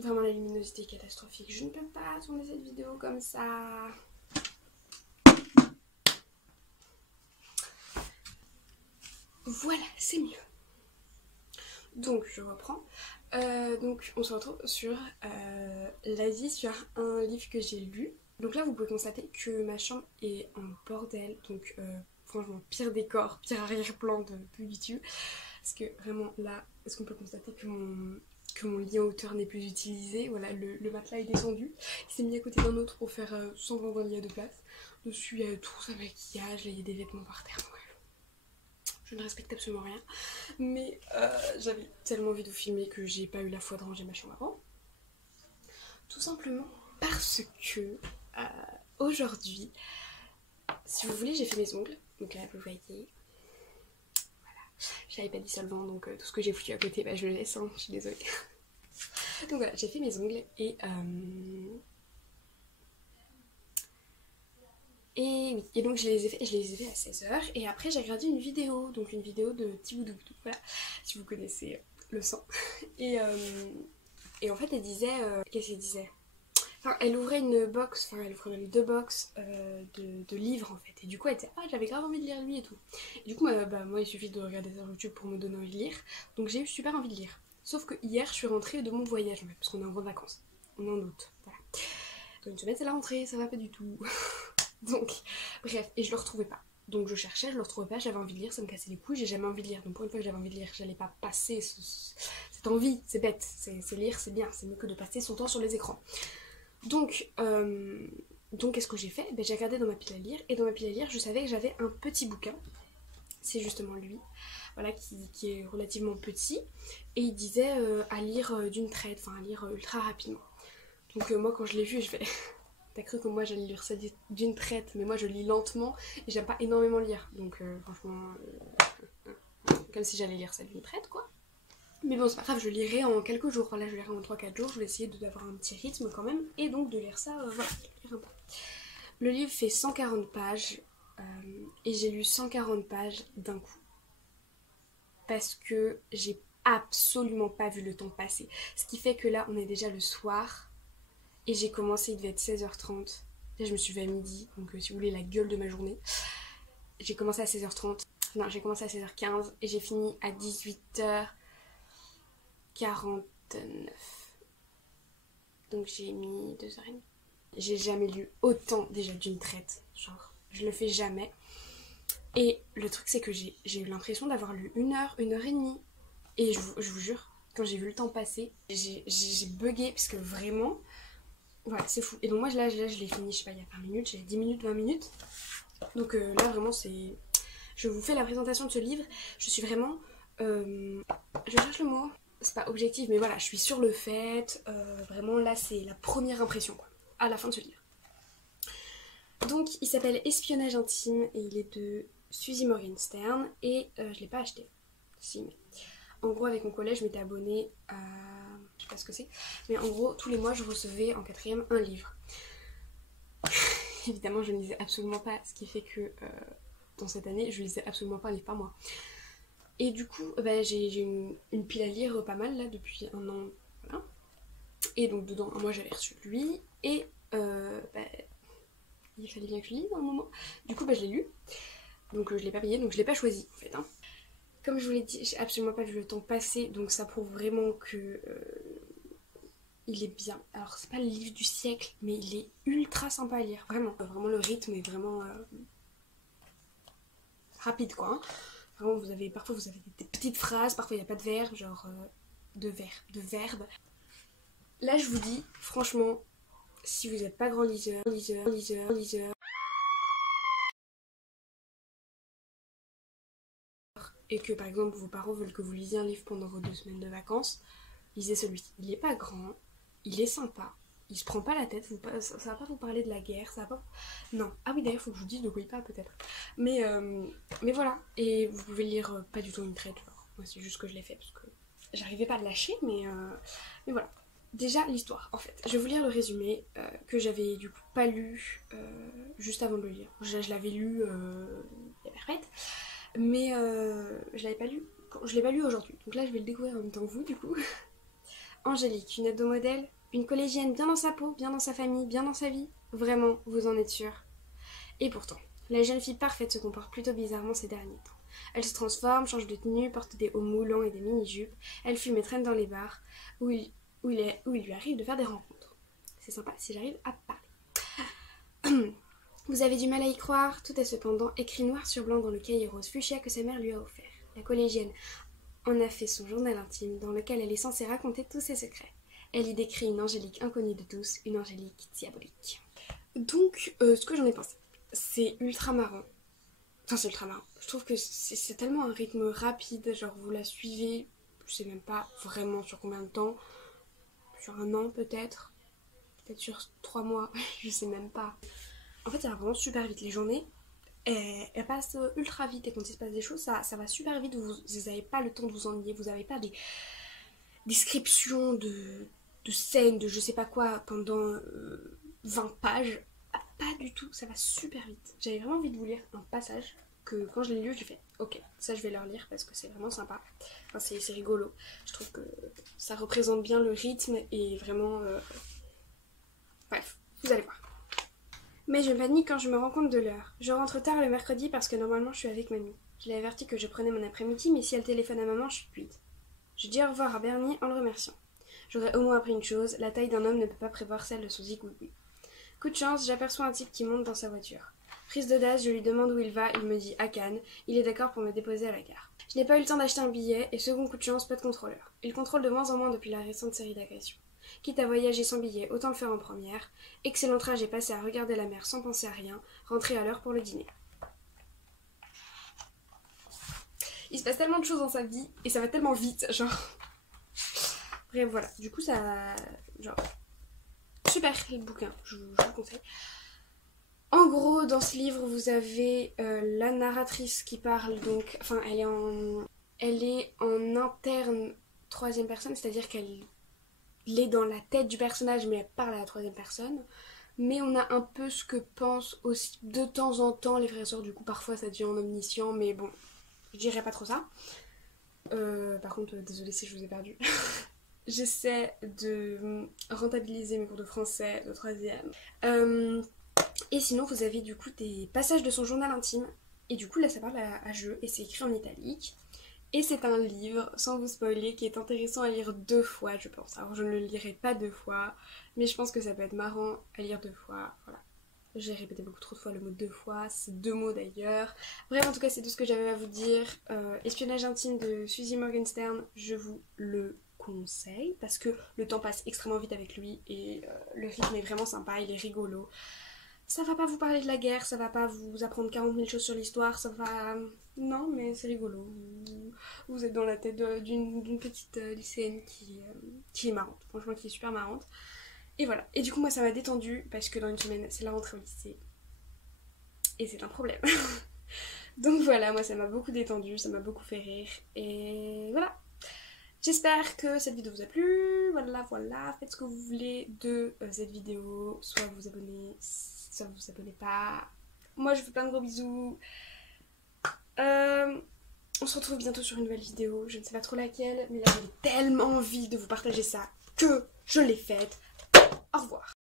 Vraiment la luminosité est catastrophique. Je ne peux pas tourner cette vidéo comme ça. Voilà, c'est mieux. Donc je reprends. Donc on se retrouve sur l'avis sur un livre que j'ai lu. Donc là vous pouvez constater que ma chambre est en bordel. Donc franchement pire décor, pire arrière-plan de YouTube. Parce que vraiment là, est-ce qu'on peut constater que mon lit en hauteur n'est plus utilisé. Voilà, le matelas est descendu. Il s'est mis à côté d'un autre pour faire semblant d'un lit à deux places. Dessus il y a tout ça maquillage, là il y a des vêtements par terre. Donc, je ne respecte absolument rien. Mais j'avais tellement envie de vous filmer que j'ai pas eu la foi de ranger ma chambre avant. Tout simplement parce que aujourd'hui, si vous voulez, j'ai fait mes ongles. Donc là, vous voyez. Voilà. J'avais pas dit solvant, donc tout ce que j'ai foutu à côté, bah, je le laisse, hein, je suis désolée. Donc voilà, j'ai fait mes ongles et oui, et donc je les ai fait à 16h et après j'ai regardé une vidéo, donc une vidéo de Thiboudou, voilà, si vous connaissez le sang. Et en fait elle disait, qu'est-ce qu'elle disait? Enfin elle ouvrait une box, enfin elle ouvrait même deux box de livres en fait. Et du coup elle disait ah j'avais grave envie de lire lui et tout. Et du coup moi il suffit de regarder sur YouTube pour me donner envie de lire. Donc j'ai eu super envie de lire. Sauf que hier je suis rentrée de mon voyage en fait, parce qu'on est en grande vacances. On est en août, voilà. Dans une semaine c'est la rentrée, ça va pas du tout. Donc, bref, et je le retrouvais pas. Donc je cherchais, je le retrouvais pas, j'avais envie de lire, ça me cassait les couilles, j'ai jamais envie de lire. Donc pour une fois que j'avais envie de lire, j'allais pas passer cette envie, c'est bête, c'est lire, c'est bien, c'est mieux que de passer son temps sur les écrans. Donc qu'est-ce que j'ai fait? Ben, j'ai regardé dans ma pile à lire, et dans ma pile à lire, je savais que j'avais un petit bouquin. C'est justement lui, voilà, qui est relativement petit, et il disait à lire d'une traite, enfin à lire ultra rapidement. Donc moi quand je l'ai vu, je vais... T'as cru que moi j'allais lire ça d'une traite, mais moi je lis lentement et j'aime pas énormément lire. Donc franchement, comme si j'allais lire ça d'une traite quoi. Mais bon, c'est pas grave, je lirai en quelques jours. Voilà, je lirai en 3-4 jours. Je vais essayer d'avoir un petit rythme quand même. Et donc de lire ça, voilà, de lire un peu. Le livre fait 140 pages et j'ai lu 140 pages d'un coup. Parce que j'ai absolument pas vu le temps passer. Ce qui fait que là, on est déjà le soir. Et j'ai commencé, il devait être 16h30. Là, je me suis levée à midi, donc si vous voulez la gueule de ma journée. J'ai commencé à 16h30. Non, j'ai commencé à 16h15 et j'ai fini à 18h49. Donc j'ai mis 2h30. J'ai jamais lu autant déjà d'une traite. Genre, je le fais jamais. Et le truc, c'est que j'ai eu l'impression d'avoir lu 1h, 1h30. Et je vous jure, quand j'ai vu le temps passer, j'ai bugué parce que vraiment... Voilà, c'est fou. Et donc moi là je l'ai fini, je sais pas, il y a 20 minutes, j'ai 10 minutes, 20 minutes. Donc là vraiment c'est... Je vous fais la présentation de ce livre. Je suis vraiment... je cherche le mot. C'est pas objectif, mais voilà, je suis sur le fait. Vraiment là c'est la première impression quoi, à la fin de ce livre. Donc il s'appelle Espionnage intime et il est de Suzy Morgenstern. Et je l'ai pas acheté. Si, mais... En gros avec mon collège je m'étais abonnée à... Je sais pas ce que c'est, mais en gros tous les mois je recevais en 4ème un livre. Évidemment je ne lisais absolument pas, ce qui fait que dans cette année je lisais absolument pas un livre par mois. Et du coup j'ai une pile à lire pas mal là depuis un an, voilà. Et donc dedans moi j'avais reçu lui et il fallait bien que je lise à un moment. Du coup je l'ai lu, donc je l'ai pas payé, donc je l'ai pas choisi en fait hein. Comme je vous l'ai dit, j'ai absolument pas vu le temps passer, donc ça prouve vraiment que il est bien. Alors c'est pas le livre du siècle, mais il est ultra sympa à lire, vraiment. Vraiment le rythme est vraiment rapide quoi. Hein. Vraiment parfois vous avez des petites phrases, parfois il n'y a pas de verbe, genre de verbe. Là je vous dis, franchement, si vous n'êtes pas grand liseur, et que par exemple vos parents veulent que vous lisiez un livre pendant vos 2 semaines de vacances, lisez celui-ci. Il est pas grand, il est sympa, il se prend pas la tête, ça va pas vous parler de la guerre, ça va pas... Non. Ah oui d'ailleurs faut que je vous dise de quoi il parle peut-être. Mais voilà, et vous pouvez lire pas du tout une traite, genre. Moi c'est juste que je l'ai fait parce que j'arrivais pas à le lâcher, mais voilà. Déjà l'histoire en fait. Je vais vous lire le résumé que j'avais du coup pas lu juste avant de le lire. Je l'avais lu il y a perfect. Mais je l'avais pas lu, je l'ai pas lu aujourd'hui, donc là je vais le découvrir en même temps que vous du coup. Angélique, une hebdomodèle, une collégienne bien dans sa peau, bien dans sa famille, bien dans sa vie. Vraiment, vous en êtes sûr. Et pourtant, la jeune fille parfaite se comporte plutôt bizarrement ces derniers temps. Elle se transforme, change de tenue, porte des hauts moulants et des mini-jupes. Elle fume et traîne dans les bars où il lui arrive de faire des rencontres. C'est sympa si j'arrive à parler. Vous avez du mal à y croire, tout est cependant écrit noir sur blanc dans le cahier rose fuchsia que sa mère lui a offert. La collégienne en a fait son journal intime dans lequel elle est censée raconter tous ses secrets. Elle y décrit une Angélique inconnue de tous, une Angélique diabolique. Donc, ce que j'en ai pensé, c'est ultra marrant. Enfin, c'est ultra marrant. Je trouve que c'est tellement un rythme rapide, genre vous la suivez, je sais même pas vraiment sur combien de temps, sur un an peut-être sur 3 mois, je sais même pas. En fait, ça va vraiment super vite. Les journées, elles passent ultra vite et quand il se passe des choses, ça va super vite. Vous n'avez pas le temps de vous ennuyer, vous n'avez pas des descriptions de scènes, de je sais pas quoi pendant 20 pages. Pas du tout, ça va super vite. J'avais vraiment envie de vous lire un passage que quand je l'ai lu, j'ai fait ok, ça je vais leur lire parce que c'est vraiment sympa. Enfin, c'est rigolo. Je trouve que ça représente bien le rythme et vraiment. Bref, vous allez voir. Mais je panique quand je me rends compte de l'heure. Je rentre tard le mercredi parce que normalement je suis avec mamie. Je l'ai averti que je prenais mon après-midi, mais si elle téléphone à maman, je suis cuite. Je dis au revoir à Bernie en le remerciant. J'aurais au moins appris une chose, la taille d'un homme ne peut pas prévoir celle de son zigouigoui. Coup de chance, j'aperçois un type qui monte dans sa voiture. Prise d'audace, je lui demande où il va, il me dit à Cannes, il est d'accord pour me déposer à la gare. Je n'ai pas eu le temps d'acheter un billet, et second coup de chance, pas de contrôleur. Il contrôle de moins en moins depuis la récente série d'agressions. Quitte à voyager sans billet, autant le faire en première. Excellent trajet passé à regarder la mer sans penser à rien, rentrer à l'heure pour le dîner. Il se passe tellement de choses dans sa vie, et ça va tellement vite, genre... Bref, voilà. Du coup, ça... Genre... Super le bouquin, je vous le conseille. En gros, dans ce livre, vous avez la narratrice qui parle, donc... Enfin, elle est en interne troisième personne, c'est-à-dire qu'elle est dans la tête du personnage, mais elle parle à la troisième personne. Mais on a un peu ce que pensent aussi de temps en temps les frères et sœurs. Du coup, parfois, ça devient en omniscient, mais bon, je dirais pas trop ça. Par contre, désolée si je vous ai perdu. J'essaie de rentabiliser mes cours de français de troisième. Et sinon, vous avez du coup des passages de son journal intime. Et du coup, là, ça parle à jeu et c'est écrit en italique. Et c'est un livre, sans vous spoiler, qui est intéressant à lire 2 fois, je pense. Alors, je ne le lirai pas 2 fois, mais je pense que ça peut être marrant à lire 2 fois. Voilà. J'ai répété beaucoup trop de fois le mot 2 fois, c'est 2 mots d'ailleurs. Bref, en tout cas, c'est tout ce que j'avais à vous dire. Espionnage intime de Suzy Morgenstern, je vous le conseille parce que le temps passe extrêmement vite avec lui et le rythme est vraiment sympa, il est rigolo. Ça va pas vous parler de la guerre, ça va pas vous apprendre 40 000 choses sur l'histoire, ça va... Non, mais c'est rigolo. Vous êtes dans la tête d'une petite lycéenne qui est marrante, franchement qui est super marrante. Et voilà. Et du coup, moi, ça m'a détendue parce que dans une semaine, c'est la rentrée au lycée. Et c'est un problème. Donc voilà, moi, ça m'a beaucoup détendue, ça m'a beaucoup fait rire. Et voilà. J'espère que cette vidéo vous a plu. Voilà, voilà. Faites ce que vous voulez de cette vidéo. Soit vous abonnez, soit vous vous abonnez pas. Moi, je vous fais plein de gros bisous. On se retrouve bientôt sur une nouvelle vidéo. Je ne sais pas trop laquelle, mais là, j'ai tellement envie de vous partager ça que je l'ai faite. Au revoir.